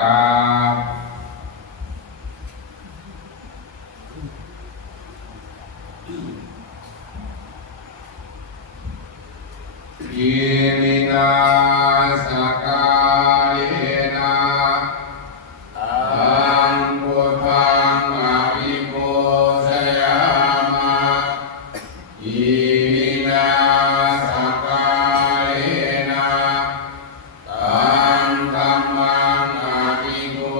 กราบอิมินาสกาเลนะอังพุทธังอภิปูชยามะอิมินาสกาเลนะอังธัมมังอภิปู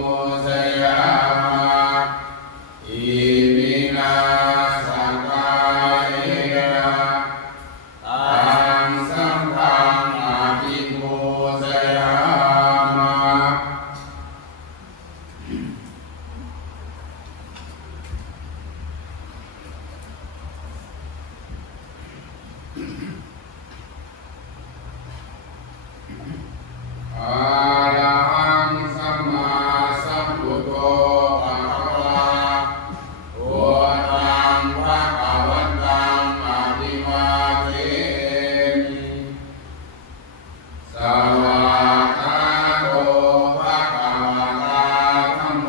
ชยามะอิมินาสกาเลนะอะระหังสัมมาสัมพุทโธภะคะวะพุทธังภะคะวันตังอะภิวาเทมิสวากขาโตภะคะวะตาธัมโม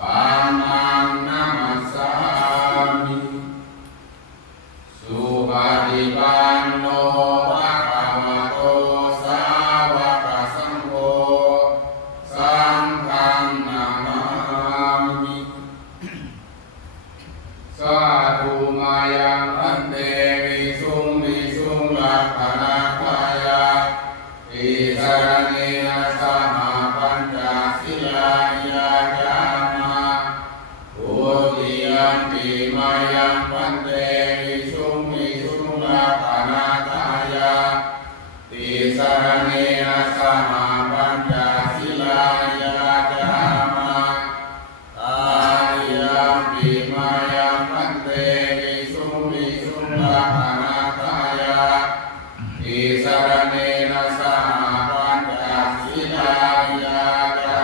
ธัมมังนัมมัสสามิสุปฏิปันโนภะคะวะโตสาวกสังโฆสังฆังนามามิสาธุมายังพันเตวิสุงลักขณาทายาอิสรเนนะสหปัญจศีลายาจามะอุติยัมปิมายังพันเตวิสุงลักขณาทายาติสรเนนะสหปัญจศีลายาจามะอาริยัมปิมายังพันเตวิสุงลักขณาทายาติสรเนนะสหปัญจศีลายาจา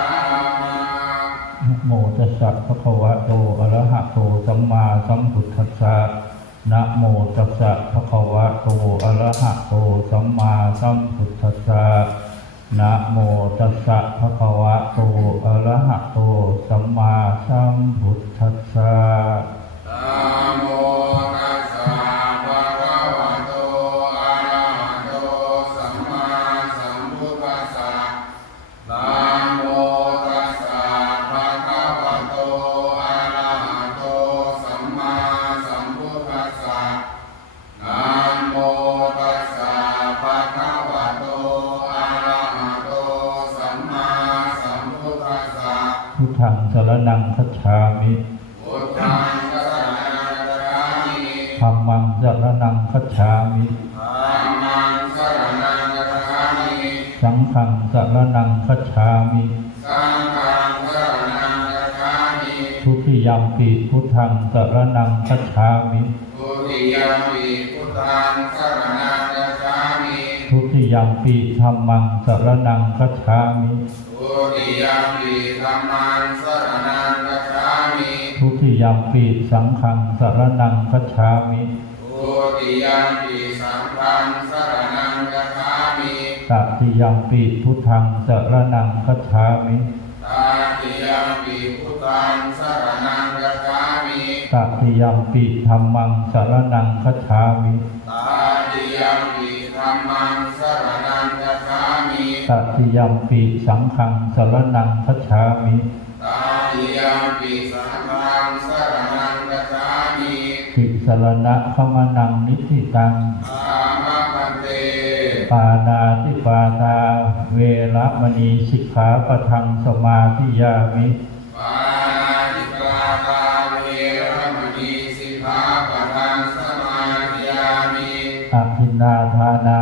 มะนะโมตัสสะภะคะวะโตอะระหะโตสัมมาสัมพุทธัสสะนะโมตัสสะภะคะวะโตอะระหะโตสัมมาสัมพุทธัสสะนะโมตัสสะภะคะวะโตอะระหะโตสัมมาสัมพุทธัสสะนะโมตัสสะภะคะวะโตอะระหะโตสัมมาสัมพุทธัสสะนะโมตัสสะภะคะวะโตอะระหะโตสัมมาสัมพุทธัสสะนะโมตัสสะภะคะวะโตอะระหะโตสัมมาสัมพุทธัสสะพุทธังสรณังคัจฉามิพุทธังสรณังคัจฉามิธัมมังสรณังคัจฉามิธัมมังสรณังคัจฉามิสังฆังสรณังคัจฉามิสังฆังสรณังคัจฉามิทุติยัมปิพุทธังสรณังคัจฉามิทุติยัมปิพุทธังสรณังคัจฉามิทุติยัมปิธัมมังสรณังคัจฉามิทุติยัมปิธัมมังสรณังคัจฉามิทุติยัมปิสังฆังสรณังคัจฉามิทุติยัมปิสังฆังสรณังคัจฉามิตติยัมปิพุทธังสรณังคัจฉามิตติยัมปิพุทธังสรณังคัจฉามิตติยัมปิธัมมังสรณังคัจฉามิตติยัมปิธัมมังสรณังคัจฉามิตติยัมปิสังฆังสรณังคัจฉามิตติยัมปิสังฆังสรณังคัจฉามิติสรณะขมนังนิธิตังอามะพันเตปานาติปาตาเวระมณีสิกขาปะทังสมาธิยามิปานาติปาตาเวระมณีสิกขาปะทังสมาธิยามิอภินนาทานา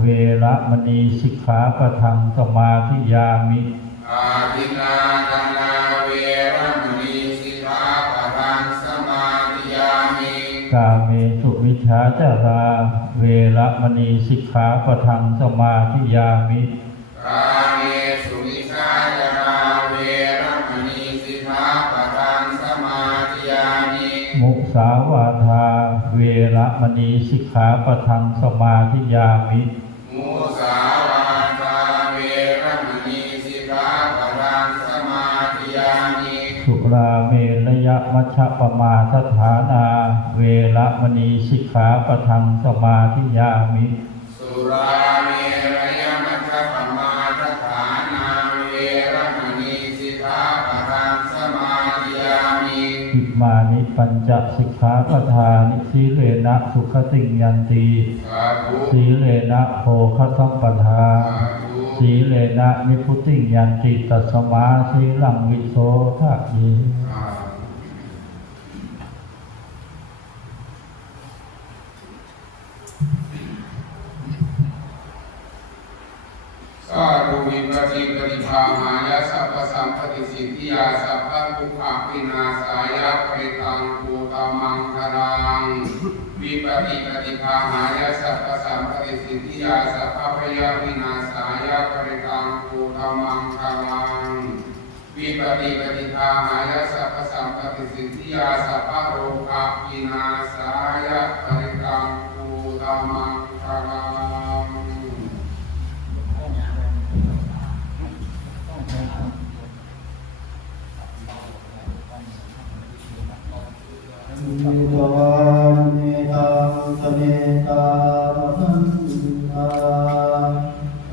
เวระมณีสิกขาปะทังสมาธิยามิอาทินนาทานาเวระมณีสิกขาปะทังสมาธิยามิกาเมสุวิชชาจาราเวระมณีสิกขาปะทังสมาธิยามิกาเมสุวิชชาจาราเวระมณีสิกขาปะทังสมาธิยามิมุสาวาทาเวระมณีสิกขาปะทังสมาธิยามิมุสาวาทาเวระมณีสิกขาปะ มัชฌปมาทฐานาเวระมณีสิกขาปะทังสมาธิยามิ สุราเมรยมัชฌปมาทฐานาเวรมณีสิกขาปะทังสมาธิยามิ อิมานิปัญจสิกขาปทานิสีเลนะสุขติงยันติสีเลนะโภคสัมปทาสีเลนะนิพุติงยันติตัสมาสีลังวิโสทะเย สาธุวิปัสสิปฏิภาหายาสัพพสัมปติสิทธิยาสัพพะทุกขวินาศายาปริตังภูตมังคลังวิปัสสิปฏิภาหายาสัพพสัมปติสิทธิยาสัพพะพยาวินาศายาปริตังภูตมังคลังวิปัสสิปฏิภาหายาสัพพสัมปติสิทธิยาสัพพะโรควินาศายาปริตังภูตมังคลังเมตวันเมตังสเมตาปันตา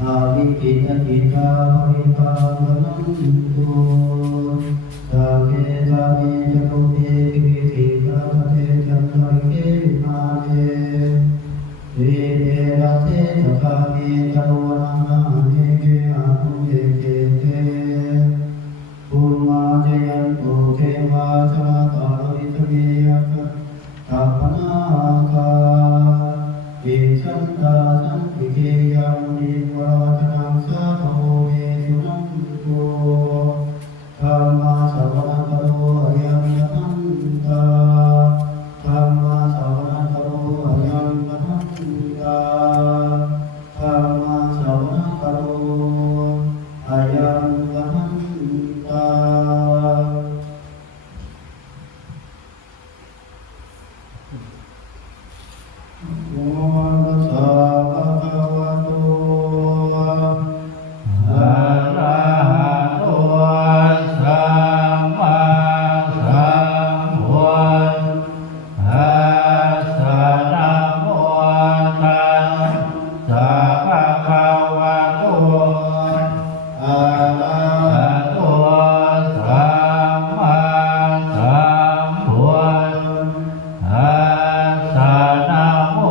อาวิกิตติตาภริตาปันตุสัพเพธามิจตุเตปิติตาเตจันทริเกมาเตเอเอระเตตถามิจโนนังเนเกอานุเยเกเตปุญมาจยันโตเทวาชนะตาลิตเมยะตัปปนาคาเอชันตาสังคิเกยังนิวราชนังสาโทเมสุนังโกธัมมาสวนาคโรยังยะทันตาธัมมาสวนาคโรยังยะทันตาธัมมาสวนาคโรยังยะทันตาโมตัสสะภะคะวะโตอะระหะโตสัมมาสัมพุทธัสสะนะโมตัสสะภะคะวะโตอะระหะโตสัมมาสัมพุทธัสสะนะโม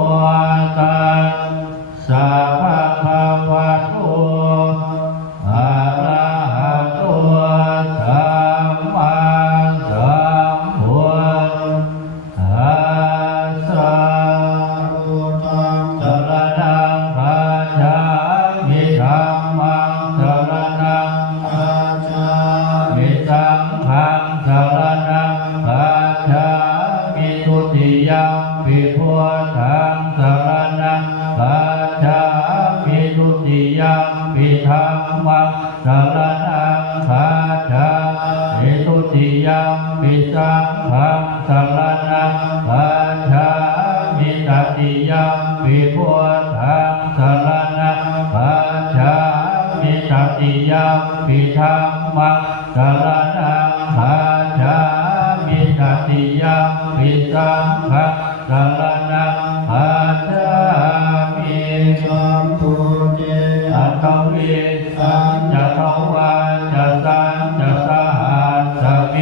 ตัสสะภะคะวะโตอะระหะโตสัมมาสัมพุทธัสสะพุทธังสรณังคัจฉามิธัมมังสรณังคัจฉามิสังฆังสรณังคัจฉามิทุติยัมปิพุทธังสรณังคัจฉามิทุติยัมปิธัมมังสรณังคัจฉามิทุติยัมปิสังฆังสรณังคัจฉามิตติยัมปิพุทธังสรณังคัจฉามิตติยัมปิธัมมังสรณังคัจฉามิตติยัมปิสังฆังสรณังคัจฉามิสัมพุทเตอัตถวิสัญจทวาจะสัญจะสหัสสะเม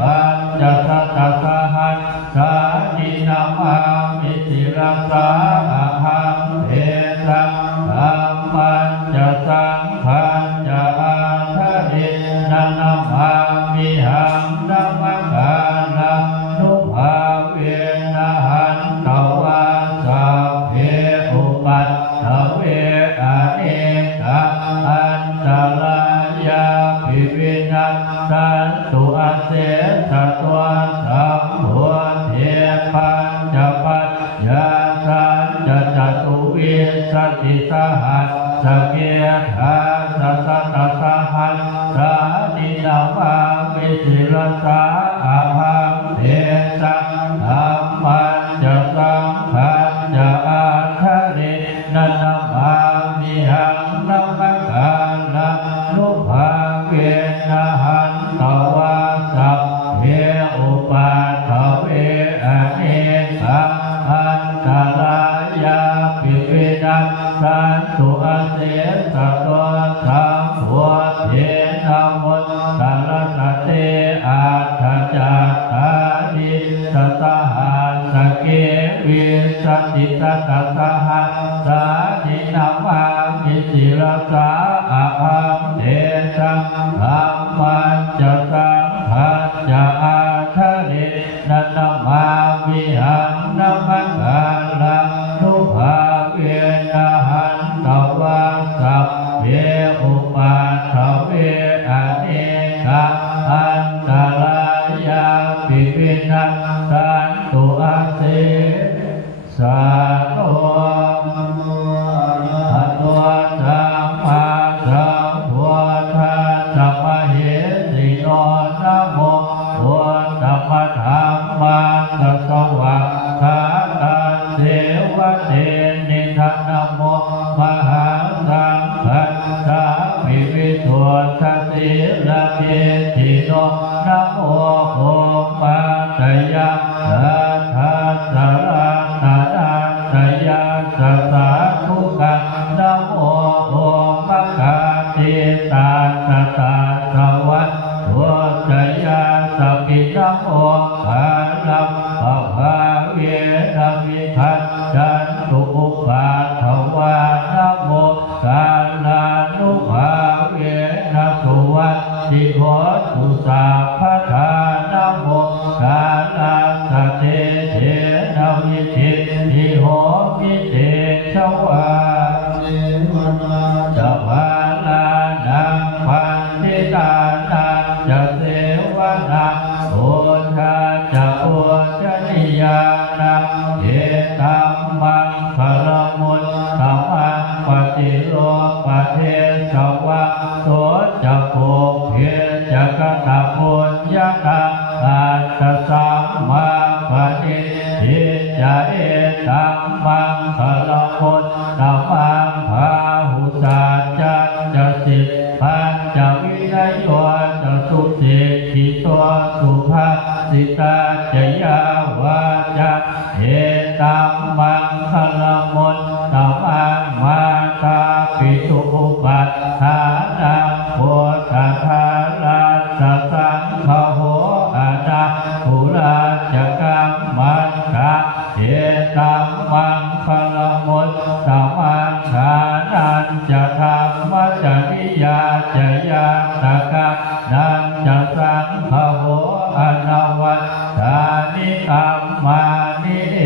ปัญจะสัตตสหัสสะนินามามิติรัสสะอะหังเอตังธัมมัญจะสังฆัญจะอัฏฐะเนนะนะมามิหังนัมมะกานังนุภาเวนะหันตวาสัพเพอุปัฏฐเวอเนกะอันตรายาภิวินัสสันตุอาเสสะตัวสัมพุทเทปัญจปัญญาสัญจจตุวิสติสหัสสะเกทัสสะสัตตสหัสสะนินามามิสิรสะอะหังเทสังธัมมัญจะสังฆัญจะอัฏฐะเนนะนะมามิหังนัมมะกานังนุภาเวนะหันตวาสัพเพอุปัฏ วิสติตตะสหัสสานินามามิสิรสาอาหังเดชังธัมมัญจะสังฆัญจะอาทะเรนะนะมามิหังนะมังกาลังนุภาเวนะหันตวาสัพเพอุปัฏฐเวอเนกะอันตรายาปิวินัสสันตุอาเสสาโนอะตัวสัมมาสัมพุทธัสสะมะเหสิโนนะโมพุทธมะธัมมังกัสสวะคาตัสเสวะเตนิทันนะโมมหาสังฆัสสะวิวิสุทธสีลเกติโนนะโมโอปัตยะสัทธัสสะรัตนะตยะสัสสะทุกขังนะโมโอมะกาติตาสะตาสวัสทุตยะสัพพินะโมกาลัมปะภาเวนะวิทัสสันตุอุปัฏฐวานะโมกาลานุภาเวนะสุวัสดิโหตุสัพพทานะโมกาลาสเตเถนะวิธิติโหมิเตชวาจะภาลานังพันธิตานังจะเสวนาโอชาจะโอชนิยานังเยตัมมังพลมุตตมังปฏิโลปะเทสวะโสจะโภเพจะกตปุญญาตาอัตตสัมมาปฏิทิจะเอตัมมังพลมุตตมังพาหุสัจจันจะสิทธันจะวินัยโยจะสุเตติตัวสุภาสิตาจะยาวาจาเอตัมมังพลมุตตมังมาตาปิตุอุปัฏฐานังพุทธทาราสสังฆโหอานาภูราชกัมมันตะเอตัมมังพลมุตตมังฐานันจะธรรมจริยาจะยาตกะนันจะสังฆโหอนวัตตานิธัมมานิเอ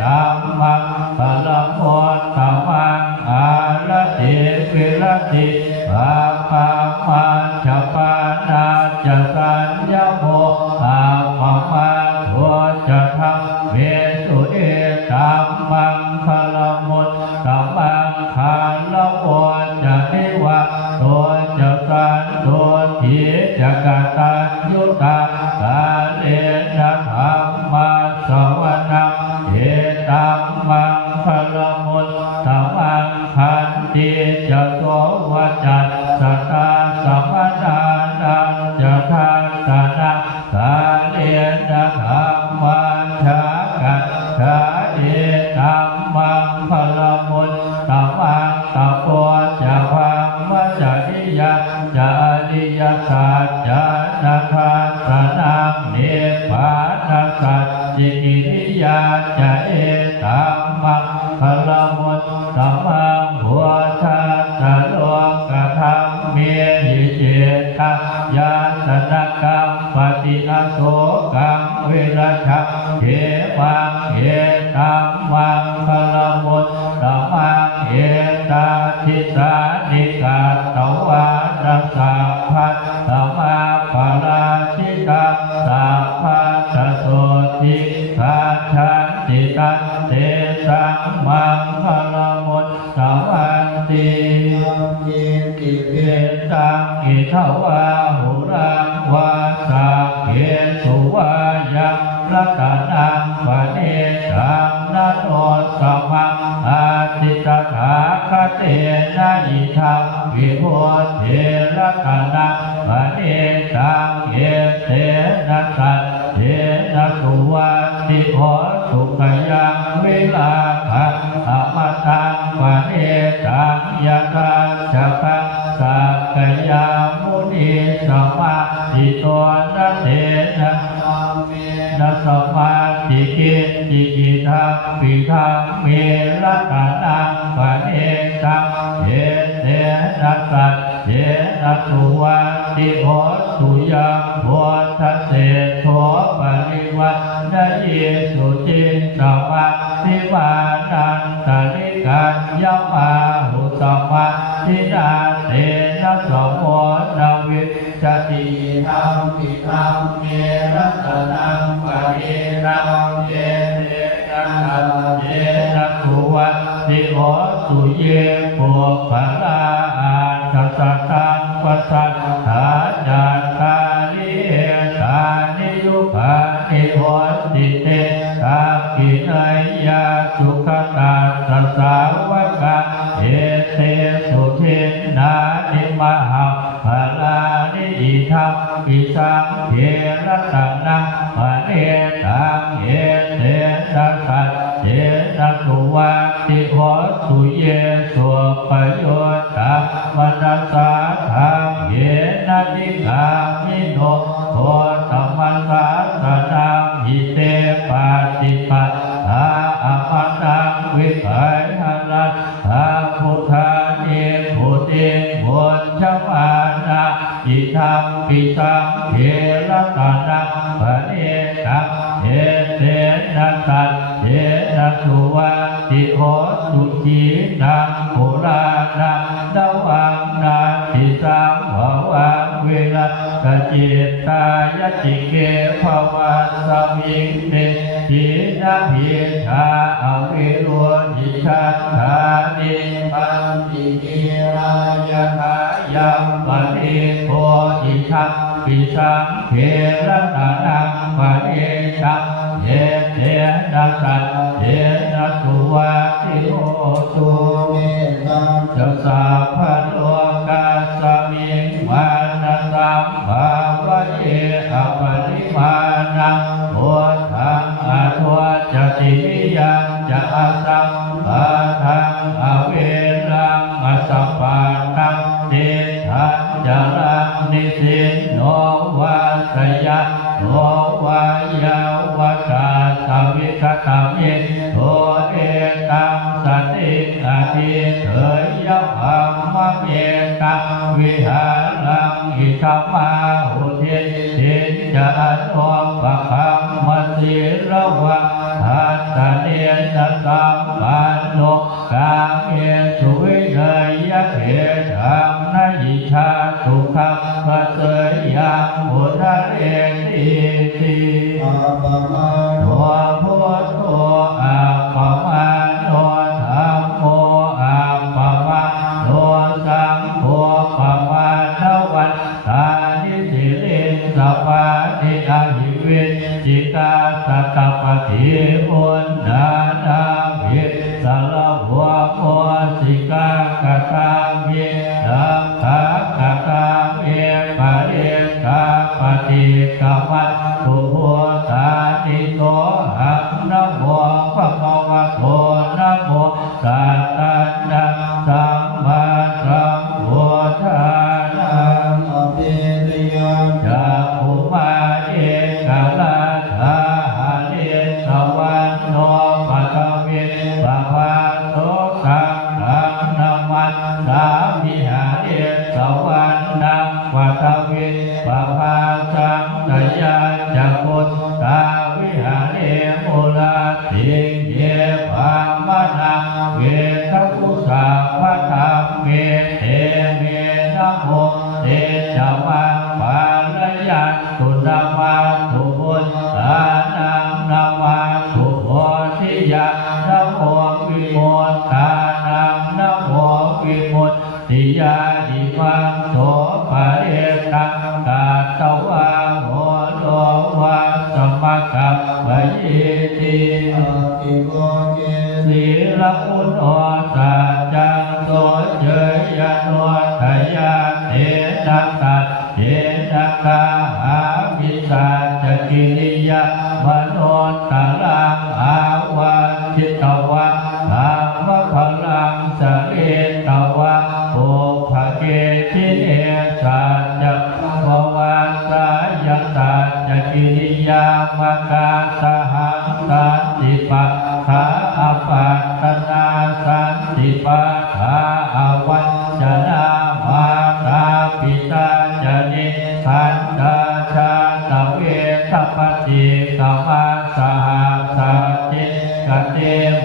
ตัมมังพลมุตตมังอาระติวิรติภาปามาชปานาจะสัญญโมอาปมาทัวจะทำเวสุเอตัมมังพลมุตตมังคาลโวจะนิวะตัวจะสันตัวทีจะกตัญญูตากาเลนะธรรมาสวนังเอตัมมังพลมุตตมังคันติจะโสวจัสสตาสัมมานานังจะทัสสะนังกาเลนะธรรมาชากัสสะเอตัมมังพลมุตตมังตะโพจะพังมัจจริยาจะอริยสัจจะนะทัสสะนังเนปานะสัจจิกิริยาจะเอตัมมังพลมุตตมังพุทธัสสะโลกธรรมเมหิเจตังยาสนกัมปฏิอโศกังเวรชังเขมังเอตัมมังพลมุตตมังเอตาทิสานิกาตวานัสสัพพัตตมาภราชิตาสัพพัตตโสติกาชันติตันเตสังมังพลมุตตมังติเกตังอิทวาหุรังวาสาเกสุวายังรัตนังปะเนตังนะโนสมังอาทิตถาคเตนะอิทังวิโหเทรัตนังปะเนตังเอเตนะสัตเตนะสุวัสดิโหสุขยังวิลาภังอมตังปะเนตังยะตาจะปังสักกยามุนีสมาธิตัวนะเตนะนะสมาธิกิจ จิอิทัมปิธัมเมรัตนังปะเนตังเยเตนะสัจเจนะสุวันติโหตุยังโพธเสโทปริวัตนเยสุจินตวัตติมานันตริกันยมาหุตมัตตินาเตนะสมโภนวิจติธัมปิธัมเมรัตนังปะเนตังเยเตนะสัจเจนะสุวันติโหตุเยปุปะลาอาทัสสะตังปัสสัทธาญาตาลิเอตานิยุปานิโหติเตตากิเนยยาสุขตาสัสสาวกะเอเตสุทินนานิมหาภาลานิอิทัมปิสังเทระตนังปะเนตังเอเตนะสัจเจนะสุวัตติโหตุเยสุปโยตัมมนัสสะธังเยนะนิกามิโนโหตัมมัสสะสะนังหิเตปาติปัตตาอะปัตตังวิภัยหรัตถาพุทธาเนพุทธิบุญชมานะอิทัมปิสังเทระตนังปะเนตังเอเตนะสัจเจนะสุวัตติโหตุจีนังโหรานังดาวังนาทิสังภวังเวนะกจิตตายจิเกภวัสสมิงเตทินะพิชาอวิโรจิชัตถานิปันติกิรายทายัมปะเนโพอิทัมปิสังเทระตนังปะเนตังเยเตนะสัจเจนะสุวัตติโหตุเมตังจะสัพพะโลกัสสมิงมานะสัมภาวะเยอปริมาณังโหทังอโทจติยังจะอาสัมปะทังอเวรังอสัมปะทังเตทันจารังนิสินโนวาสยะโนวายาวตาสวิคตามิโตเอตังสติอธิเถยพัมมะเมตังวิหารังอิทัมมาหุทิทินจะโนปะคัมมะสิระวะหัตถเนนะสัมปันโนกาเมสุวิเนยเขตังนะอิชาสุขังปะเสยยังพุทธเรติติอาปมาโนพุทโธอาปมาโนธัมโมอาปมาโนสังโฆปมาณวันตานิสิริสปานิอาหิวิจิกาสัตตปฏิปุณณานาภิสารวัวโมสิกากตามิดังคากตามิปะเรกาปฏิกามัตตุโหตานิโตหังนะโมภะคะวะโตนะโมตัสสะนะสัมมาสัมพุทธัสสะอภิริยะจักขุมาเอกาลาธาหะเนสวันโนปัตตมิปะภาโตสังฆังนามัสสามิหะเนสวันนังปัตตมิปะภาสังฆยาจักขุตาวิหะเนมุลาติเยภามะนังเวทกุสาภะธัมเมเตเมนะโมเตจามังปาลยันตุนามาตุพุทธานังนามาตุโพธิยะนะโมวิโมตตานังนะโมวิมุตติยาดิมังโสภะเอตังกาตวะโหโลวะสมะกัปปะเยติอาภิโกเกสีลปุณโอสัจจังโสเจยโนทยาเตนะตัสเจนะกาหามิสัจกิริยมโนตรังอาวาจิตวะธรรมพลังสเรตวะโอภะเกจิเนสัจจภวาสายสัจกิริยามกาสหังสันติป อปัตตนาสันติปัฏฐาอวัจจนามาตาปิตาจนิสันตาชาตเวทปฏิกมาสหัสสจิกเต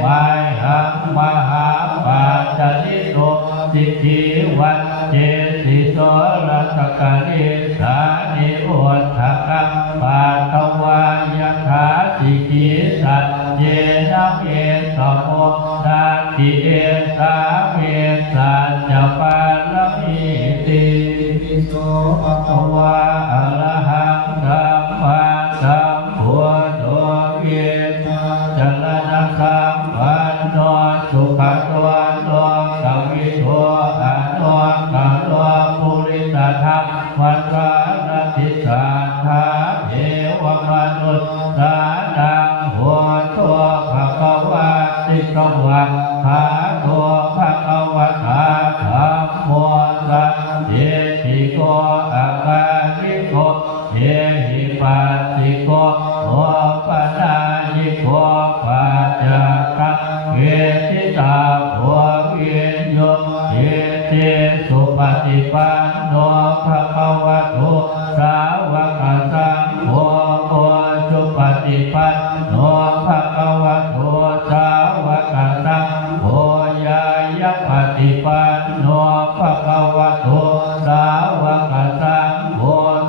มัยหังมหาปัจจนิโนสิทธิวัจเจติโสรัสกลิสานิโอทะกังปัตตวายถาสิกิสัจเจนะเมสโมนาทิเอสาเมสัจจปารมีติปิโสภะคะวะอะระหังธัมมังสัมพุทโธเวนะจรณะสัมปันโนสุขโตโลกวิทูอะโนกัลโลปุริสธรรมวัฏฏะทิสัทธาเทวมนุษย์สานังโหตุภะคะวะติสวะภะโตภะคะวะตาธัมโมสัพเพติโกอะกาลิโกเอหิปัสสิโกโอปนายิโกปัจจตังเวทิตาโภวิญโยเอเตสุปฏิปันโนภะคะวะโตสาวกสังโฆโอสุปฏิปันโนภะคะวะโตสาวกสังโฆยายะปฏิปันโนภะคะวะโตสาวกสังโฆ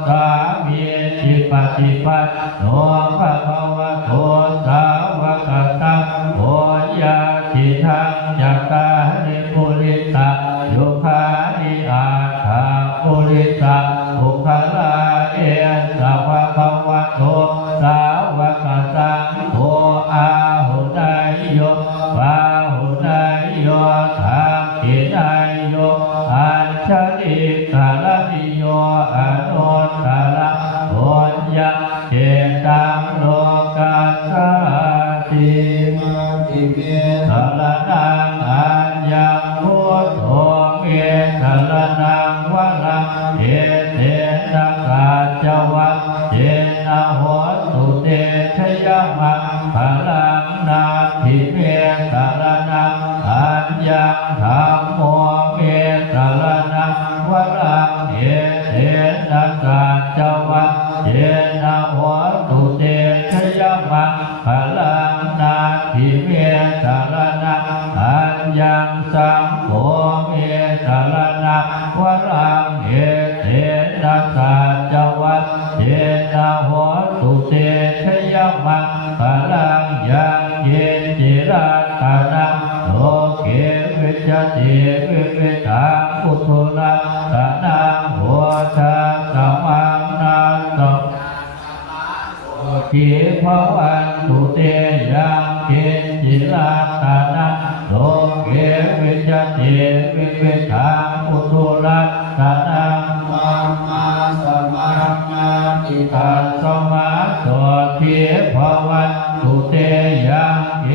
สามีจิปฏิปันโนภะคะวะโตสาวกสังโฆยาทิทังจัตตาริปุริตะโยคานิอาถาปุริตะอุคลาเอสะภะคะวะโตสาวกสังโฆอาหุนายโยปาหุนายโยทักขินายโยอัญชลิกาลนิโยอนุตตระโหยังเจตังโลกัสสติมาติเมสรนังอัญญังพุทโธเมสรนังวรังเอเตนะกัจจวัตเจนะโหตุเตชยมังพลังนาทิเมสรนังอัญญังธัมโมเมสรนังวรังเอเตนะกัจจวัตเจนะโหตุเตชยมังพลังนาทิเมสรนังอัญญังสังโฆเมสรนังวรังเอเตนะกัจจวัตเจนะโหตุเตชยมังพลังยังเยจิรัตนังโลเกวิจติวิวิตังพุทโธรัตนังโหชะสัมมังนัสสะทิภวันตุเตยังเกจิรัตนังโลเกวิจติวิวิตังพุทโธรัตนังมัมมาสมานาติตัสสมาโสทิภวันตุเตยังเก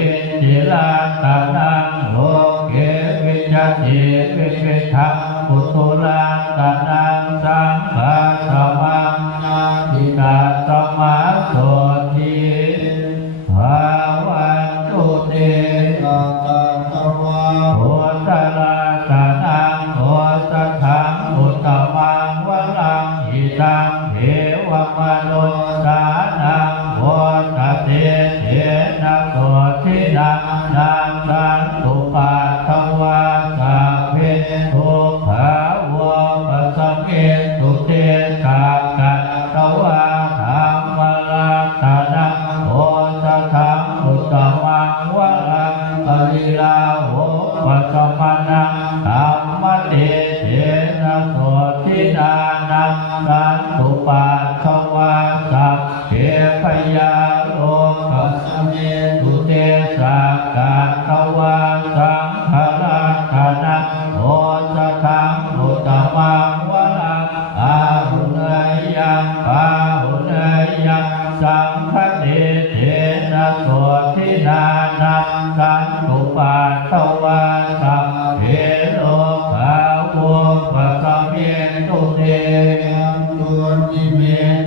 จิรัตนังโลเกวิจติวิวิตังพุทโธรัตนังสังฆัสสมังนาติตัสสมาโสทิภวันตุเตตัสสะวะโหตระตะนังโหตถังอุตตมังวรังหิตังเทวมนุษย์สานังโหตเตเถนะโสทินังนังสันตุปัตตวาสัพเพทุกขาวะปัสสะเมตุเตสักกะตวาธัมมรัตนังโหตถังอุตตมังวรังอริลาโหปัสสะมนังธัมมเตเถนะโสทินานังสันตุปัตตวาสัพเพพยาโลกัสสะเมตุเตสักกะตวาสังฆรัตนังโหตถังอุตตมังวรังอาหุนายยังปาหุนายยังสังฆเตเถนะโสทินานังสันตุปัตตวาสัพเพโลกาวะปัสสะเมตุเตตุนิเม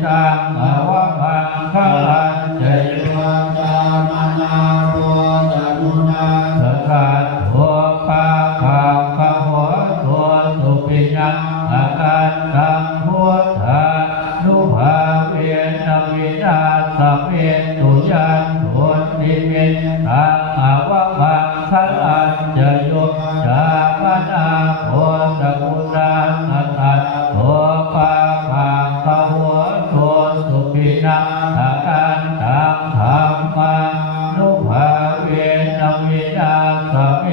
ตังอวะพังคะลันเจยวะจามนาโรจานุ นาสเม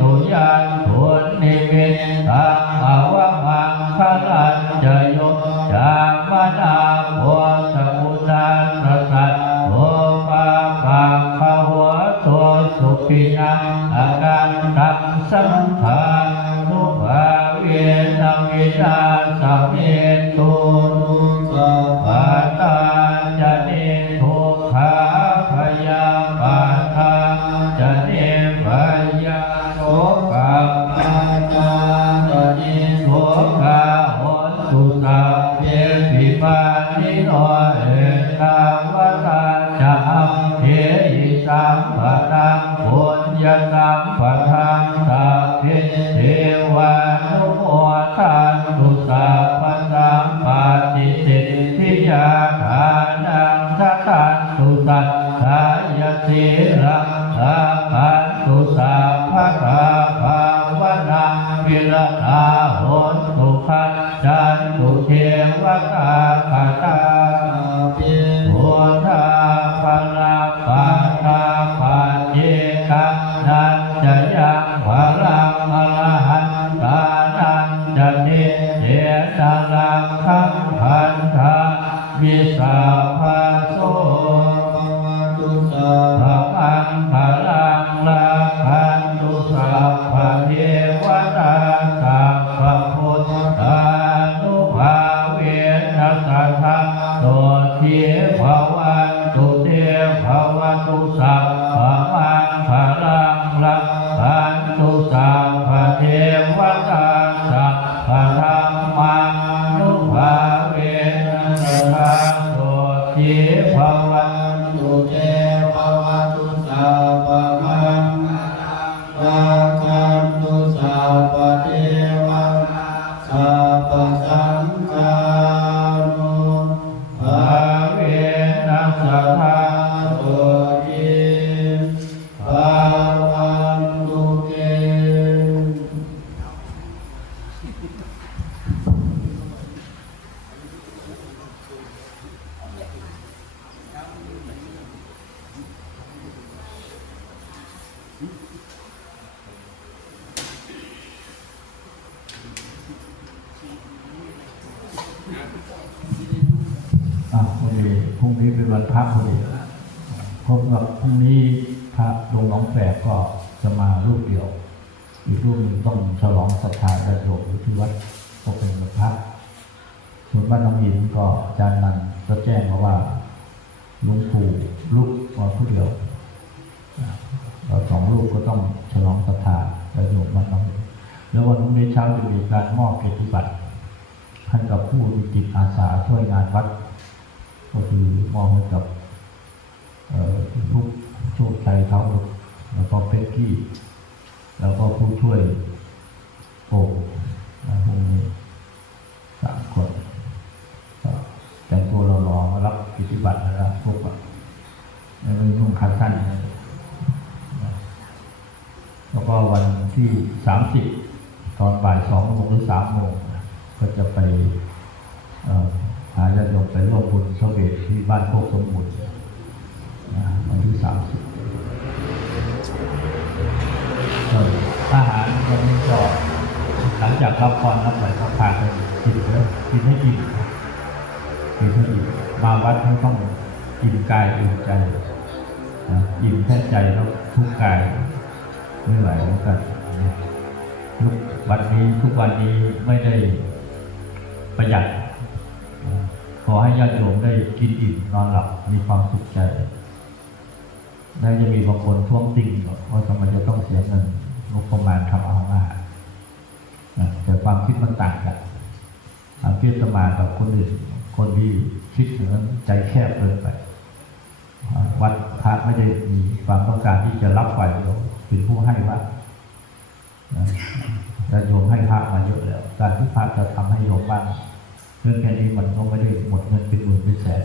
ตุยันทุนนิมิตตังอวมังคลันจโยจามนาโพธมุนาสสัตโตปะปังภวะโตสุขินังอาการตังสัมภานุภาเวนะวินาสเมตุสัพพตาจเนทุกขาพยาปาทาจเนพยาโสกาปาทาจเนโสกาโหตุสัพเพปิปานิโนเอกาวตาจะอัมเทหิสัมปะทังปุญญสัมปะทังสัพเพเทวานุโมทันตุสัพพสัมปติสิทธิยาทานังทัตตันตุสัทธายสีรังสัพพันตุสัพพะทาภาวนาวิรณาโหนตุขันจันตุเทวตาคาตาโหทาภลาปาทาปาเจกังนันจะยังภลังอรหันตานันจะเนเจตาลังคังพันธาวิสาภาโสตุสัพพังภลังลาคันตุสัพพะเทวตาสัพพะพุทธานุภาเวนัสสัทธะโตเทภวันตุเตภวตุสัพพะมังภลังลาคันตุสัพพะเทวตาสัพพะธัมมังนุภาเวนัสสัทธะโตเทภวันตุเตภวตุสัพพะมังภลังลาคันตุสัพพะเทวตาสัพพะสังฆานุภาเวนัสสัทธะโตเทภวันตุเต พอดีพรุ่งนี้เป็นวันพระพอดีพบกับพรุ่งนี้พระลงน้องแฝกก็จะมารูปเดียวอีกรูปหนึ่งต้องฉลองศรัทธาญาติโยมอยู่ที่วัดก็เป็นวันพระส่วนบ้านน้องอินก็อาจารย์นันก็แจ้งมาว่าหลวงปู่ลูกมาผู้เดียวเราสองลูกก็ต้องฉลองศรัทธาญาติโยมบ้านน้องอินแล้ววันพรุ่งนี้เช้าจะมีการมอบเกียรติบัตรท่านกับผู้มีจิตอาสาช่วยงานวัดก็คือมอบให้กับทุกโชคชัยเขาแล้วก็เป็กกี้แล้วก็ผู้ช่วยโอ้พวกนี้3 คนแต่งตัวหล่อๆมารับกิจบัตรนะครับพวกแบบไม่นุ่งขาสั้นแล้วก็วันที่30ตอนบ่าย2 โมงหรือ3 โมงก็จะไปหาญาติโยมไปร่วมบุญเสวตที่บ้านโคกสมบูรณ์วันที่30อาหารวันนี้ก็หลังจากรับพรรับไหลก็ผ่านไปกินแล้วกินให้อิ่มมาวัดไม่ต้องอิ่มกายอิ่มใจอิ่มแค่ใจแล้วทุกกายไม่ไหวแล้วกันทุกวันนี้ไม่ได้ประหยัดขอให้ญาติโยมได้กินอิ่มนอนหลับมีความสุขใจแล้วจะมีบางคนท้วงติงว่าทำไมจะต้องเสียเงินงบประมาณทำอาหารแต่ความคิดมันต่างกันเพื่อจะมากับคนอื่นคนที่คิดถึงใจแคบเกินไปวัดพระไม่ได้มีความต้องการที่จะรับฝ่ายเดียวเป็นผู้ให้วัดแต่โยมให้พระมาเยอะแล้วการที่พระจะทำให้โยมบ้างเรื่องแค่นี้มันก็ไม่ได้หมดเงินเป็นหมื่นเป็นแสน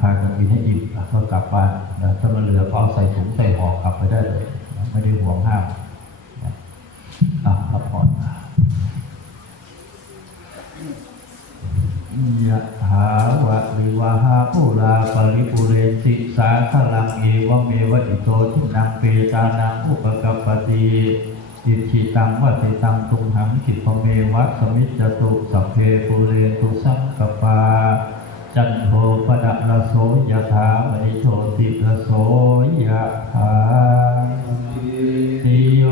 พากันกินให้อิ่มก็กลับบ้านถ้ามันเหลือก็เอาใส่ถุงใส่ห่อกลับไปได้เลยไม่ได้ห่วงห้ามรับผ่อนยะถาวะริวหาภูราปริปุเรนติสาคลังเอวเมวะ อิโตทินังเปตานังอุปกัปปติอิทิตังวัติตังตุมหังคิปะเมวะสมิจจตุสัพเพปุเรตุสังกปาจันโทปนะระโสยถามณิโชติระโสยถาติโย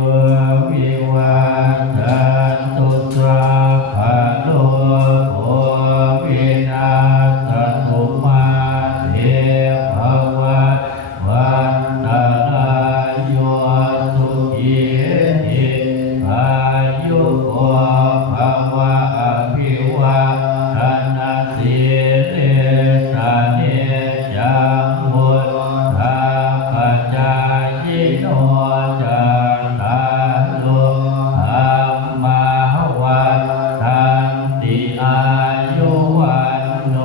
วิวัฏจันตุสัพพะโลกโควินาศตุมาเตภวัตวันตรายโยสุขีติอายุโกภวะอภิวาทนาสิริสานิจังวุฒาปัจจายโนจัตตารุธัมมาวันตันติอายุวันโน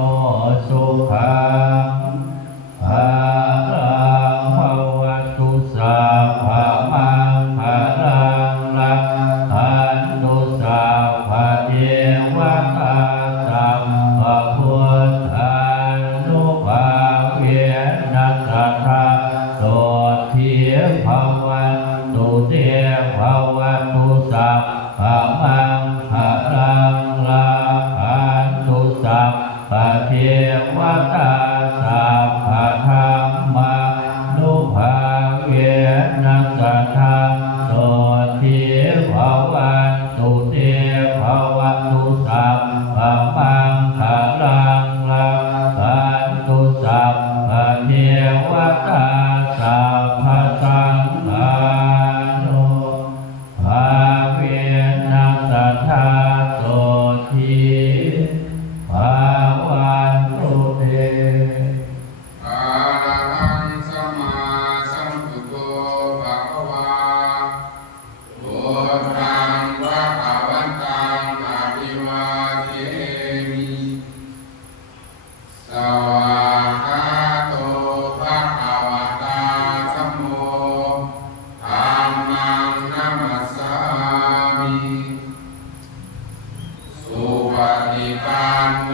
สุขังภะลังภวัตุสัพพะมังคลังรักขันตุสัพพะเทวตาสัพพะพุทธานุภาเวนัสสะโสทิภวันตุเตภวันตุสัพพะมังคลังรักขันตุสัพพะเทวตาสัพพะธรรมานุภาเวนัสสะโสทิภวันตุเตภวันตุสัพพะมังคลังรักขันตุสัพพะเทวตาสัพพะสังฆานุภาเวนัสสะโสทิภวันตุเต อะระหังสัมมาสัมพุทโธภะคะวาพุทธังภะคะวันตังอะภิวาเทมิสวากขาโตภะคะวะตาธัมโมธัมมังนัมมัสสามิสุปฏิปันโน